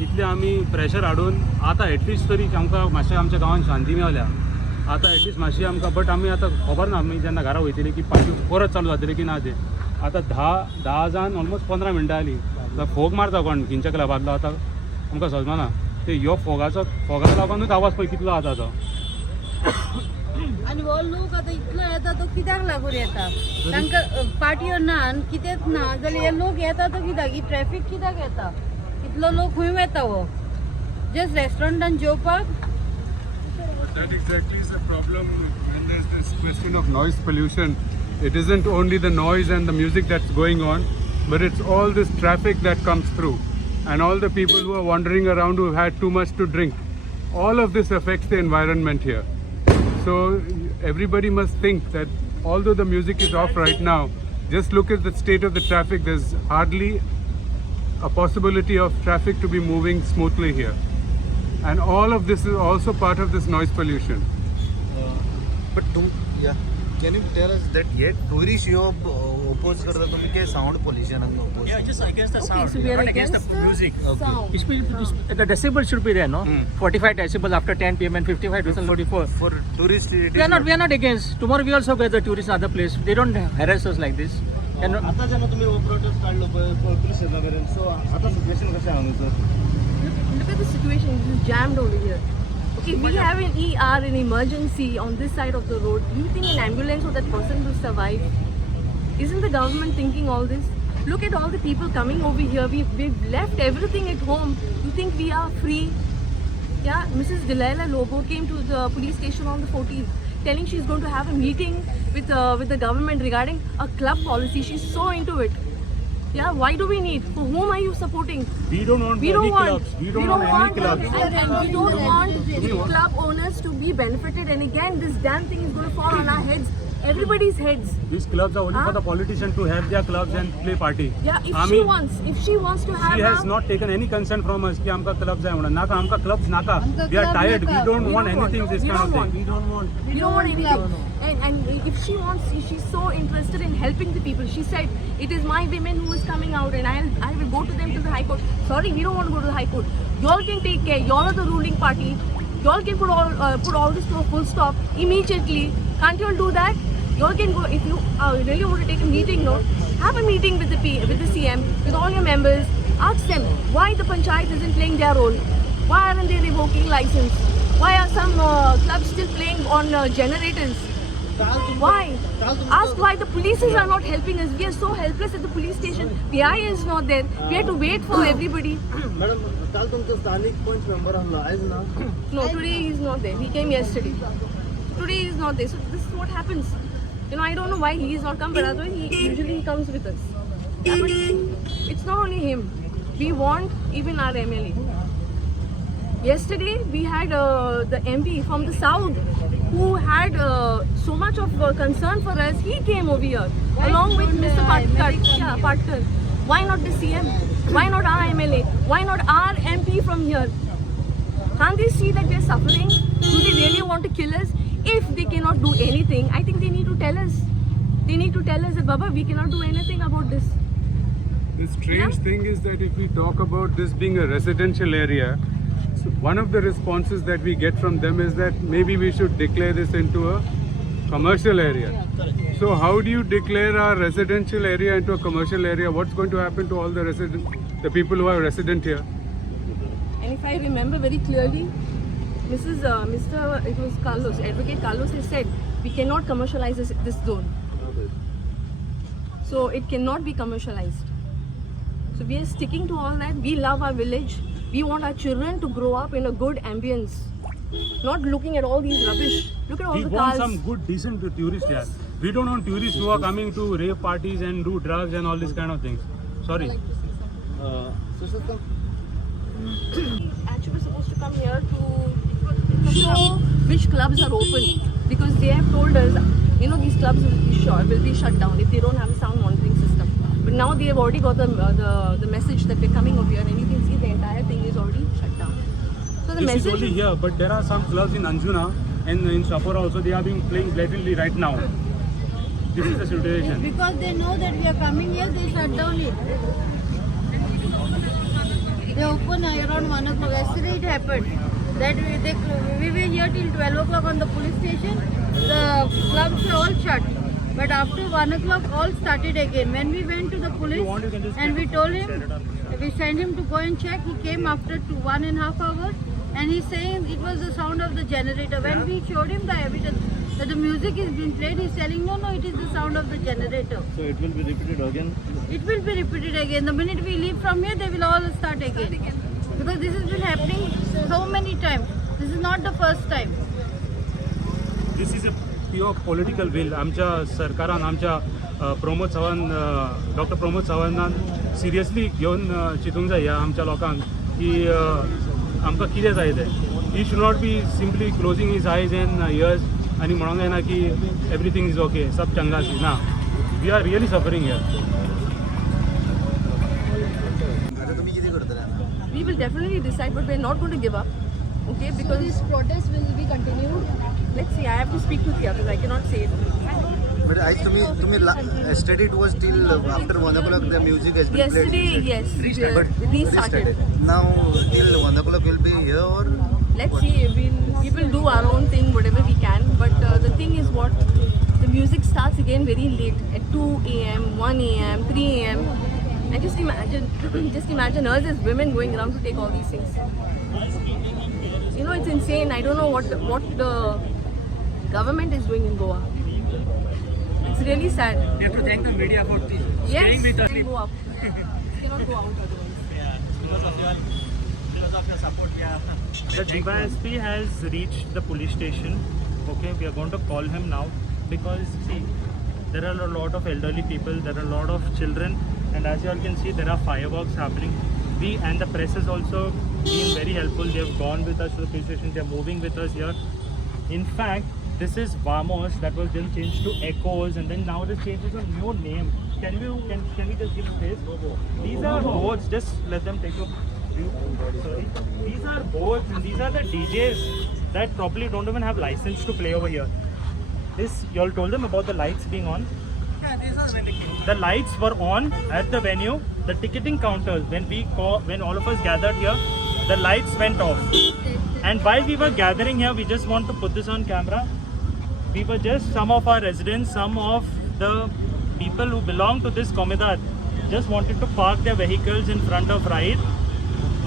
इतले आमी प्रेशर हाडून आतां एटलिस्ट तरी आमकां मातशें आमच्या गांवांत शांती मेवल्या. आतां एटलिस्ट मातशी आमकां बट आमी आतां खबर ना आमी जेन्ना घरा वयतली की पार्टी परत चालू जातली की ना तें. आतां 10 जावन ऑलमोस्ट 15 मिनटां जालीं. फोग मारता कोण खंयच्या क्लबांतलो आतां आमकां समजना. ते ह्यो फोगाच्या लागूनूच आवाज पळय कितलो जाता तो. आनी हो लोक आतां इतलो येता तो कित्याक लागून येता? तांकां पार्ट्यो ना कितेंच ना जाल्यार हे लोक येता तो कित्याक? ही ट्रॅफिक कित्याक येता? इतलो लोक खंय वता हो? जस्ट रेस्टॉरंटान जेवपाक? That exactly is the problem when there's this question of noise pollution. It isn't only the noise and the music that's going on, but it's all this traffic that comes through and all the people who are wandering around who had too much to drink. All of this affects the environment here. So everybody must think that although the music is off right now, just look at the state of the traffic. There's hardly a possibility of traffic to be moving smoothly here. And all of this is also part of this noise pollution. Can you tell us that yet tourists you oppose करता तुम्ही के sound pollution and oppose? Yeah, just against the sound. So we are not against against the music. sound. The decibel should be there, no? 45 decibel after 10 p.m. and 55 decibel before. For tourists it We are not against. Tomorrow we also get the tourists other place. They don't harass us like this. And आता जेव्हा तुम्ही protest काढलो police स्टेशनापर्यंत, so आता situation कशी आहे sir? Look at the situation. This is jammed over here. Okay, we have an ER, an emergency on this side of the road. Do you think an ambulance or that person will survive? Isn't the government thinking all this? Look at all the people coming over here. We've left everything at home. You think we are free? Yeah, Mrs. Delilah Lobo came to the police station on the 14th, telling she's going to have a meeting with the government regarding a club policy. She's so into it. Yeah, why do we need? For whom are you supporting? We don't want any clubs. We don't want any clubs. And we don't want club owners to be benefited. And again, this damn thing is going to fall on our heads, everybody's heads. These clubs are only for the politician to have their clubs and play party. Yeah, if she wants to have. She has not taken any consent from us कि आमका clubs जाय म्हणून. नाका आमका clubs नाका. We are tired. We don't want anything this kind of thing. We don't want anything. And if she wants, if she's so interested in helping the people, she said, it is my women who is coming out and I will go to them to the High Court. Sorry, we don't want to go to the High Court. Y'all can take care. Y'all are the ruling party. Y'all can put all this to a full stop immediately. Can't y'all do that? Y'all can go, if you really want to take a meeting, no? Have a meeting with the CM, with all your members. Ask them why the panchayat isn't playing their role. Why aren't they revoking license? Why are some clubs still playing on generators? Why? Ask why the police are not helping us. We are so helpless at the police station. PI is not there. We have to wait for everybody. Madam, काल तुमचं स्थानिक पंच member आणला आहेस ना? No, today he is not there. He came yesterday. Today he is not there. So this is what happens. You know, I don't know why he is not come, but otherwise he usually comes with us. Yeah, but it's not only him. We want even our MLA. Yesterday we had the MP from the south who had so much of concern for us. He came over here along with Mr. Patkar. Why not the CM? Why not our MLA? Why not our MP from here? Can't they see that we are suffering? Do they really want to kill us? If they cannot do anything, I think they need to tell us. They need to tell us that, Baba, we cannot do anything about this. The strange thing is that if we talk about this being a residential area, so one of the responses that we get from them is that maybe we should declare this into a commercial area. So how do you declare our residential area into a commercial area? What's going to happen to all the people who are resident here? And if I remember very clearly, it was Carlos, Advocate Carlos has said, we cannot commercialize this zone. So it cannot be commercialized. So we are sticking to all that. We love our village. We want our children to grow up in a good ambience. Not looking at all these rubbish. Look at all the cars. We want some good, decent tourists here. We don't want tourists who are coming to rave parties and do drugs and all these kind of things. Sorry. Actually, we're supposed to come here to show which clubs are open, because they have told us, you know, these clubs will be shut down if they don't have a sound monitoring system. But now they have already got the message that we're coming over here, and you can see the entire thing is already shut down. So the this message is only here, but there are some clubs in Anjuna and in Sapora also. They are being playing blatantly right now. This is the situation. Because they know that we are coming here, they shut down it. They open around 1 o'clock. Yesterday it happened that we were here till 12 o'clock on the police station. The clubs were all shut. But after 1 o'clock, all started again. When we went to the police and we told him, we sent him to go and check. He came after 1.5 hours and he's saying it was the sound of the generator. When we showed him the evidence that the music is being played, he's telling no, it is the sound of the generator. So it will be repeated again? It will be repeated again. The minute we leave from here, they will all start again. Because this has been happening so many times. This is not the first time. This is a pure political will. आमच्या सरकारान आमच्या Pramod Chavan doctor Pramod चव्हाणान seriously घेवन चिंतूंक जाय ह्या आमच्या लोकांक की आमकां कितें जाय तें. He should not be simply closing his eyes and ears आनी म्हणूंक जायना की एवरीथिंग इज ओके सब चंगा सी ना. We are really suffering here. आता तुम्ही किती करतले? we will definitely decide, but we're not going to give up. Okay, because This protest will be continued. let's see, I have to speak to the others. I cannot say it. But आज तुम्ही yesterday it was till after 1 o'clock the music has been Yesterday, played. yes, But restarted. Now till 1 o'clock will be here or? Let's see, we will do our own thing, whatever we can. But the thing is what, the music starts again very late, at 2 a.m., 1 a.m., 3 a.m. And just imagine us as women going around to take all these things. You know, it's insane. I don't know what the government is doing in Goa. It's really sad. We have to thank the media for Yes, it can go up. It cannot go out otherwise. Because of your support, The DYSP has reached the police station. Okay, we are going to call him now because see, there are a lot of elderly people, there are a lot of children, and as you all can see, there are fireworks happening. We and the press has also been very helpful. They have gone with us to the police station. They are moving with us here. In fact, this is Vamos that was then changed to Echoes, and then now it is changed to a new name. Can we just give space? These are boards. Just let them take a view. Sorry. These are boards, and these are the DJs that probably don't even have license to play over here. This you all told them about the lights being on. Yeah, these are when they came. The lights were on at the venue. The ticketing counters, when all of us gathered here, the lights went off. And while we were gathering here, we just want to put this on camera. We were just some of our residents, some of the people who belong to this Komidad just wanted to park their vehicles in front of Ride.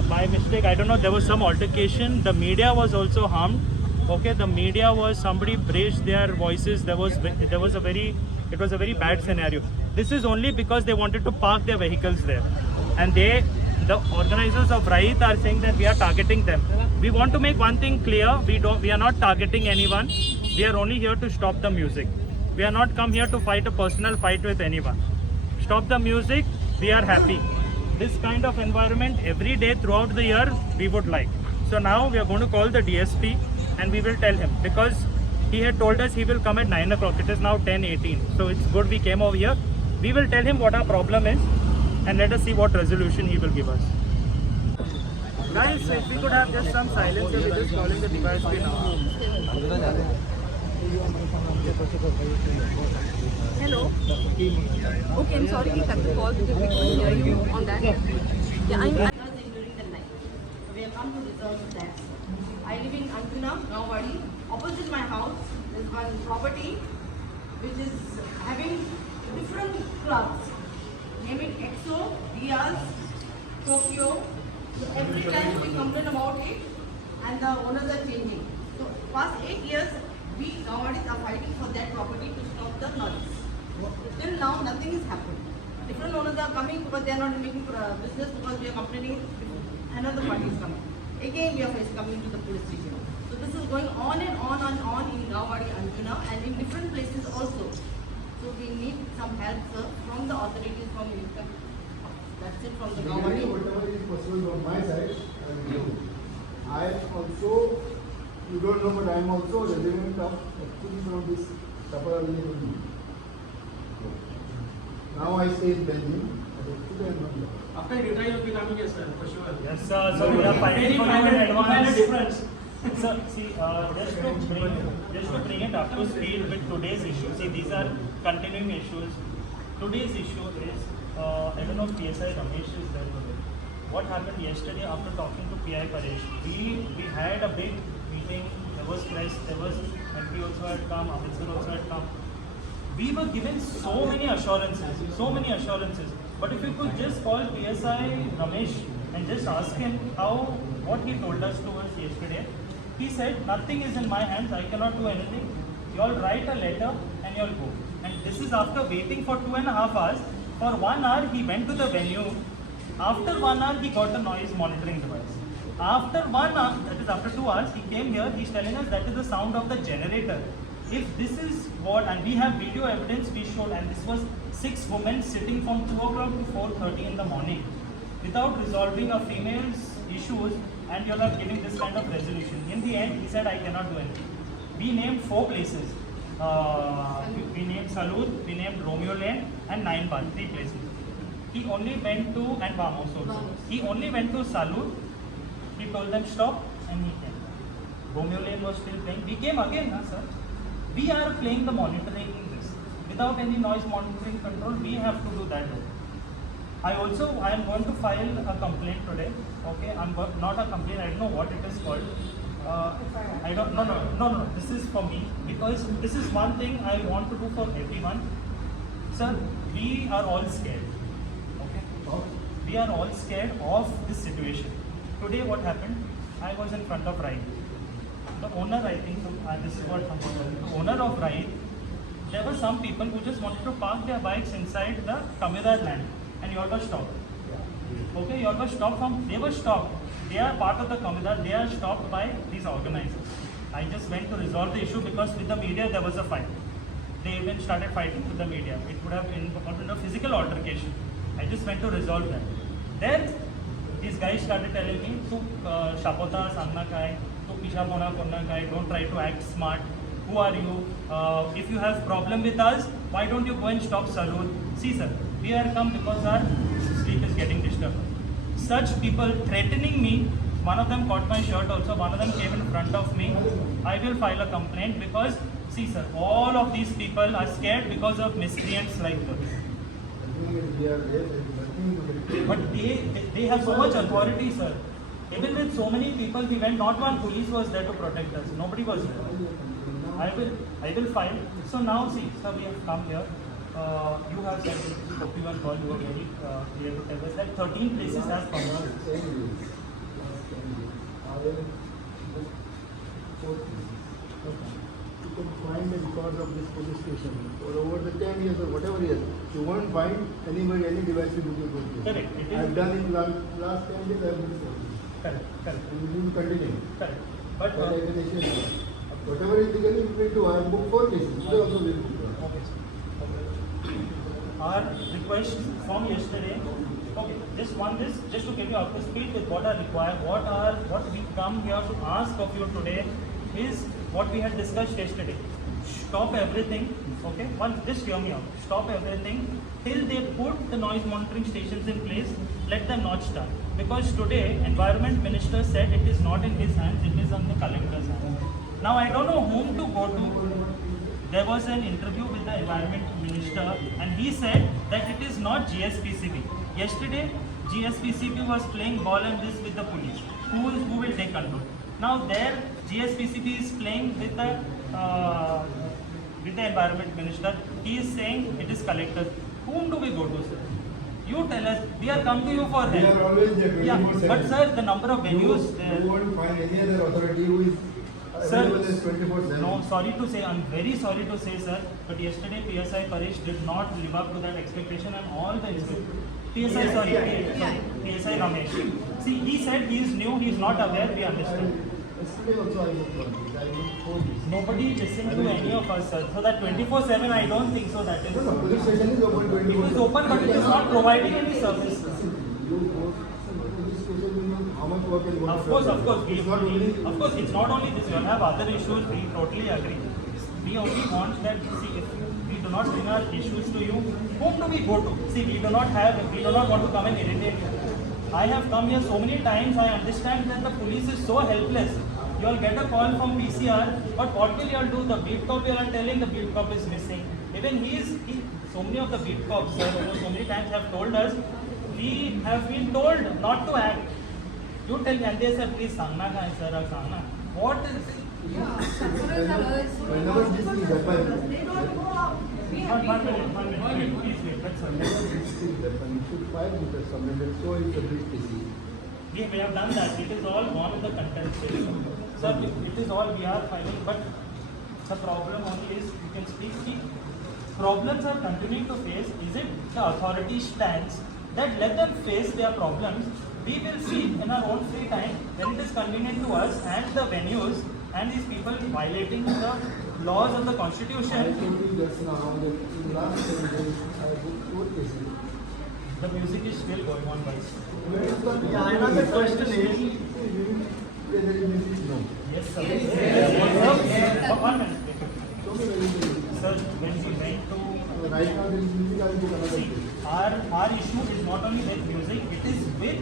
By mistake, I don't know, there was some altercation. The media was also harmed. Okay, the media was, somebody raised their voices. It was a very bad scenario. This is only because they wanted to park their vehicles there. And the organizers of Ride are saying that we are targeting them. We want to make one thing clear, we are not targeting anyone. We are only here to stop the music. We are not come here to fight a personal fight with anyone. Stop the music, we are happy. This kind of environment every day throughout the year we would like. So now we are going to call the DSP and we will tell him, because he had told us he will come at 9 o'clock. It is now 10:18. So it's good we came over here. We will tell him what our problem is and let us see what resolution he will give us. Guys, if we could have just some silence, we're just calling the DYSP now. Hello. Okay, I'm sorry we cut the call because we couldn't hear you on that. Yeah, I'm during the night. We have come to reserve the tax. I live in Anjuna, Nowadi. Opposite my house is one property which is having different clubs, naming EXO, Diaz, Tokyo. So every time we complain about it and the owners are changing. So past 8 years, we Nawadis are fighting for that property to stop the noise. Till now, nothing has happened. Different owners are coming because they are not making business because we are complaining. Another party is coming. Again, we are coming to the police station. So this is going on and on and on in Gawadi, Anjuna, and in different places also. So we need some help, sir, from the authorities, from income. That's it from the Gawadi. Whatever is possible from my side, I will do. I also, you don't know, but I am also a resident of actually from this Sapara village. Now I stay in Beijing, but actually I am not there. After retry, you'll be coming here, sir, for sure. Yes, so we are fighting for you in advance. difference. Sir, see, just to bring it up to speed with today's issue. See, these are continuing issues. Today's issue is, I don't know if PSI Ramesh is there today. What happened yesterday after talking to PI Paresh? We had a big meeting. There was press. There was MP also had come. Amritsar also had come. We were given so many assurances. But if you could just call PSI Ramesh and just ask him what he told us to us yesterday. He said, nothing is in my hands, I cannot do anything. You all write a letter and you all go. And this is after waiting for 2.5 hours. For 1 hour, he went to the venue. After 1 hour, he got a noise monitoring device. After 1 hour, that is after 2 hours, he came here, he's telling us that is the sound of the generator. If this is what, and we have video evidence we showed, and this was 6 women sitting from 2 o'clock to 4:30 in the morning without resolving a female's issues, and you all are giving this kind of resolution. In the end, he said, I cannot do anything. We named 4 places. We named Salud, we named Romeo Lane, and 9 Bar, 3 places. He only went to, and Vamos also. He only went to Salud. He told them stop, and he came. Romeo Lane was still playing. We came again, sir. We are playing the monitoring this. Without any noise monitoring control, we have to do that. I am going to file a complaint today. Okay, not a complaint. I don't know what it is called. I don't. No. This is for me because this is one thing I want to do for everyone. Sir, we are all scared. Okay, we are all scared of this situation. Today, what happened? I was in front of Ride. The owner, I think, this is what the owner of Ride. There were some people who just wanted to park their bikes inside the Tamidar land, and you all were stopped. Okay, you all were stopped they were stopped. They are part of the Tamidar. They are stopped by these organizers. I just went to resolve the issue because with the media there was a fight. They even started fighting with the media. It would have involved a physical altercation. I just went to resolve that. Then these guys started telling me, "Tu shapota sanna kai, tu pisha pona konna kai. Don't try to act smart. Who are you? If you have problem with us, why don't you go and stop Salud? See, sir, we are come because our sleep is getting disturbed." Such people threatening me. One of them caught my shirt also. One of them came in front of me. I will file a complaint because, see, sir, all of these people are scared because of miscreants like this. But they have so much authority, sir. Even with so many people, we went. Not one police was there to protect us. Nobody was there. I will file. So now, see, sir, we have come here. You have said one call. You were very clear to tell us that 13 places has permission. You can find the records of this police station or over the 10 years or whatever years. You won't find anybody, any device to do your police. Correct. It is. I have done it last 10 years. I have been police. Correct. And we will continue. Correct. But whatever is legal, you will do. I have booked 4 cases. Today also we will do. Okay. Our request from yesterday. Okay, just to get you up to speed with what are required, what we come here to ask of you today is what we had discussed yesterday. Stop everything, okay? Just hear me out. Stop everything till they put the noise monitoring stations in place. Let them not start. Because today, Environment Minister said it is not in his hands, it is on the collector's hands. Now I don't know whom to go to. There was an interview with the Environment Minister and he said that it is not GSPCB. Yesterday, GSPCB was playing ball and this with the police. Who will take control? Now there, GSPCB is playing with the Environment Minister. He is saying it is collectors. Whom do we go to, sir? You tell us. We are come to you for help. We are always there. Yeah, but sir, the number of venues there. You won't find any other authority who is available as 24/7. No, sorry to say, I'm very sorry to say, sir, but yesterday PSI Paresh did not live up to that expectation and all the PSI Ramesh. See, he said he is new, he is not aware, we understand. Yesterday also I booked 1 case. I booked 4 cases. Nobody listened to any of us, sir. So that 24/7, I don't think so. That is. No, police station is open 24/7. It is open, but it is not providing any service. You go to police station, you know how much work is going on. Of course. It's not only. Of course, it's not only this. You have other issues. We totally agree. We only want that. See, if we we do not bring our issues to you, whom do we go to? See, we do not want to come and irritate you. I have come here so many times. I understand that the police is so helpless. You all get a call from PCR, but what will you all do? The beat cop, you all are telling the beat cop is missing. Even so many of the beat cops, sir, over so many times have told us, we have been told not to act. You tell me, and they said, please, sangna ka hai, sir, sangna. What is it? Whenever this thing happens, One minute, please wait. That's all. this thing happens, you should fight with us something, so it's a bit busy. We have done that. It is all gone in the contempt stage. Sir, it is all we are filing, but the problem only is you can speak. See, problems are continuing to face. Is it the authority stance that let them face their problems? We will see in our own free time when it is convenient to us and the venues and these people violating the laws of the I constitution. told you just now that in the last 7 days, I booked 4 cases. The music is still going on, guys. Yeah, another question is, whether it is no. Yes, sir. Yes. 1 minute. Show me whether it is. Sir, when we went to Right now there is music, I will book another see, case. our issue is not only with music, it is with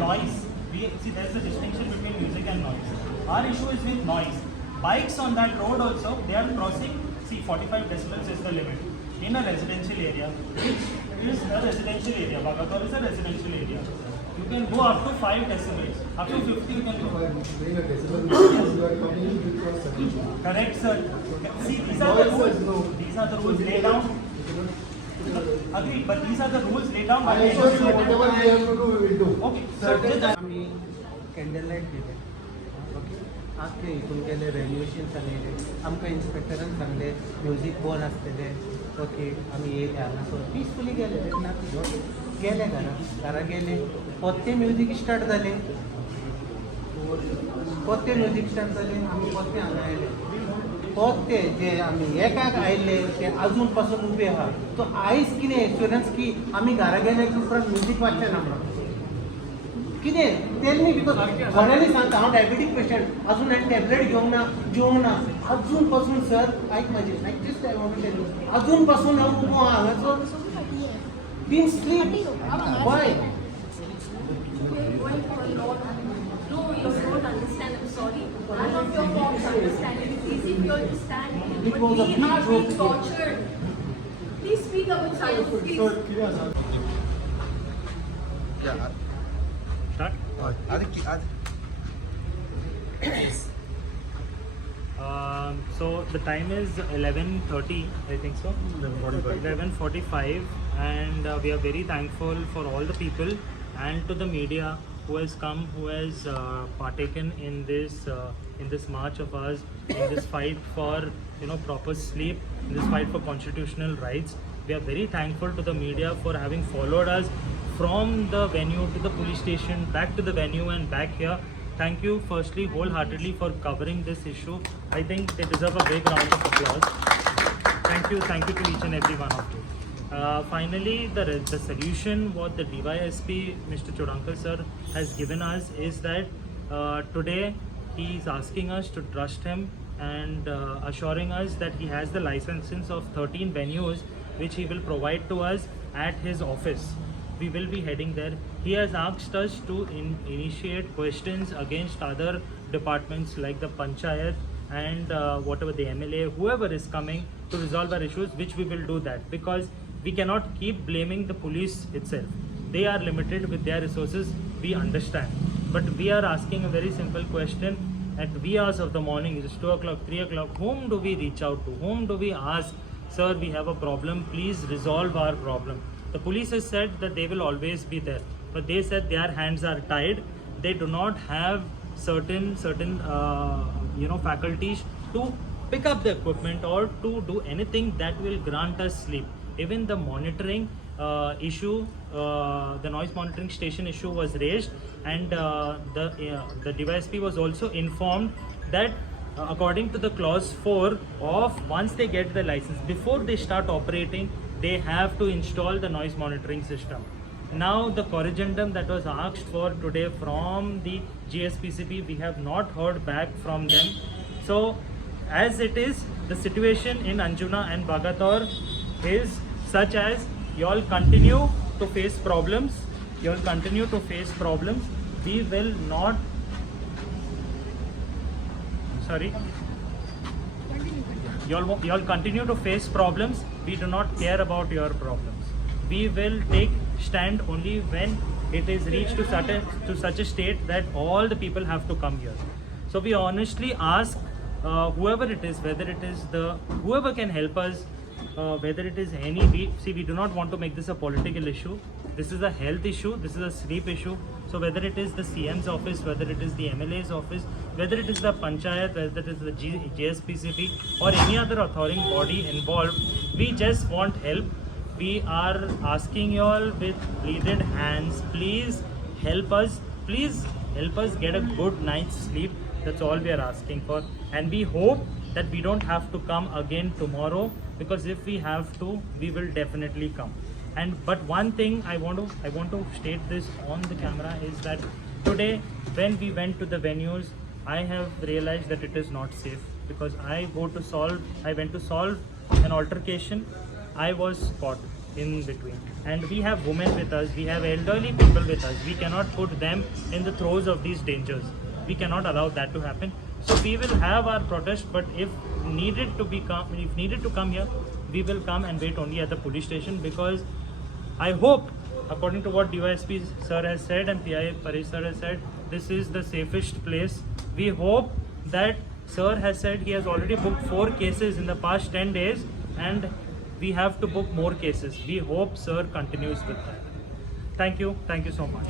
noise. We see there's a distinction between music and noise. Our issue is with noise. Bikes on that road also, they are crossing, see 45 decibels is the limit in a residential area, which is a residential area. Bagator is a residential area. You can go up to 5 decibels, up to 50 you can go. Doing a decibel, you are coming because 70. Correct, sir. See, these are the rules. These are the rules laid down. Agreed, but these are the rules laid down by I the assure you, NCA. whatever we have to do, we will do. Okay, sir, just आम्ही candle light दिले okay आख्खे हितून गेले रेन्युएशन सांगले आमकां इन्स्पेक्टरान सांगले music ball आसतले okay आमी येयले हांगा सो पिसफुली गेले ना गेले घरा गेले पोत्ते म्युजीक स्टार्ट जाले पोत्ते म्युजीक स्टार्ट जाले आमी पोत्ते हांगा आयले पोत्ते जे आमी एकाक आयले ते अजून पासून उबे आहा तो आयज कितें एक्सपिरियन्स की आमी घरा गेले की उपरांत म्युजीक वाजचें ना म्हणून कितें तेल न्ही बिकॉज घरांनी सांगता हांव डायबिटीक पेशंट अजून हांवें टॅबलेट घेवंक ना अजून पासून सर आयक म्हाजें आयक just I want to tell you अजून पासून हांव उबो आहा हांगासर been sleep why No, you don't understand. I'm sorry. I'm not your fault to understand. It's easy for you to understand. It But was a we big are joke. being tortured. Please speak about science, please. start. So the time is 11:30, I think so. 11:45, and we are very thankful for all the people and to the media who has come, who has partaken in this march of ours, in this fight for proper sleep, in this fight for constitutional rights. We are very thankful to the media for having followed us from the venue to the police station, back to the venue and back here. Thank you firstly wholeheartedly for covering this issue. I think they deserve a big round of applause. Thank you to each and every one of you. Finally, the solution what the DYSP Mr. Chodankar sir has given us is that today he is asking us to trust him and assuring us that he has the licenses of 13 venues which he will provide to us at his office. We will be heading there. He has asked us to initiate questions against other departments like the Panchayat and whatever the MLA, whoever is coming to resolve our issues, which we will do that because we cannot keep blaming the police itself. They are limited with their resources, we understand. But we are asking a very simple question at wee hours of the morning, it's 2 o'clock, 3 o'clock, whom do we reach out to? Whom do we ask, sir, we have a problem, please resolve our problem. The police has said that they will always be there, but they said their hands are tied. They do not have certain faculties to pick up the equipment or to do anything that will grant us sleep. Even the monitoring issue, the noise monitoring station issue was raised, and the DYSP was also informed that according to the clause 4 of once they get the license, before they start operating, they have to install the noise monitoring system. Now the corrigendum that was asked for today from the GSPCB, we have not heard back from them. So as it is, the situation in Anjuna and Bagator is such as you all continue to face problems. You all continue to face problems. We will not. Sorry. You all continue to face problems. We do not care about your problems. We will take stand only when it is reached to such a state that all the people have to come here. So we honestly ask whoever it is, whether it is whoever can help us, whether it is we do not want to make this a political issue. This is a health issue. This is a sleep issue. So whether it is the CM's office, whether it is the MLA's office, whether it is the panchayat, whether it is the JSPCB or any other authority body involved, we just want help. We are asking you all with bleeded hands, please help us. Please help us get a good night's sleep. That's all we are asking for. And we hope that we don't have to come again tomorrow, because if we have to, we will definitely come. But one thing I want to state this on the camera is that today when we went to the venues, I have realized that it is not safe, because I went to solve an altercation. I was caught in between, and we have women with us, we have elderly people with us. We cannot put them in the throes of these dangers. We cannot allow that to happen. So we will have our protest, but if needed to come here, we will come and wait only at the police station, because I hope, according to what DYSP sir has said and PI Paresh sir has said, this is the safest place. We hope that sir has said he has already booked 4 cases in the past 10 days, and we have to book more cases. We hope sir continues with that. Thank you so much.